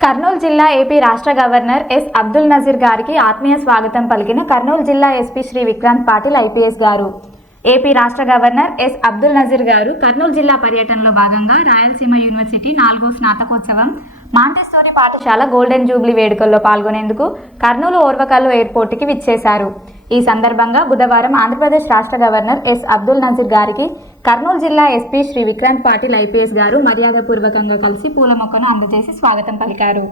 కర్నూలు జిల్లా ఏపీ రాష్ట్ర governor S Abdul Nazir గారికి ఆత్మీయ స్వాగతం పలికిన కర్నూలు జిల్లా SP Shri Vikrant Patil IPS garu. AP రాష్ట్ర గవర్నర్ ఎస్ అబ్దుల్ నజీర్ గారు కర్నూలు జిల్లా పర్యటనలో భాగంగా రాయలసీమ యూనివర్సిటీ నాలుగో స్నాతకోత్సవం మాంటెస్టోరీ పాఠశాల గోల్డెన్ జూబ్లీ వేడుకల్లో పాల్గొనేందుకు కర్నూలు ఓర్వకల్లు ఎయిర్పోర్టుకి విచ్చేశారు. ఈ సందర్భంగా బుధవారం ఆంధ్రప్రదేశ్ రాష్ట్ర గవర్నర్ ఎస్ అబ్దుల్ నజీర్ గారికి కర్నూలు జిల్లా ఎస్పీ శ్రీ విక్రాంత్ పాటిల్ ఐపీఎస్ గారు మర్యాదపూర్వకంగా కలిసి పూల మొక్కను అందజేసి స్వాగతం పలికారు.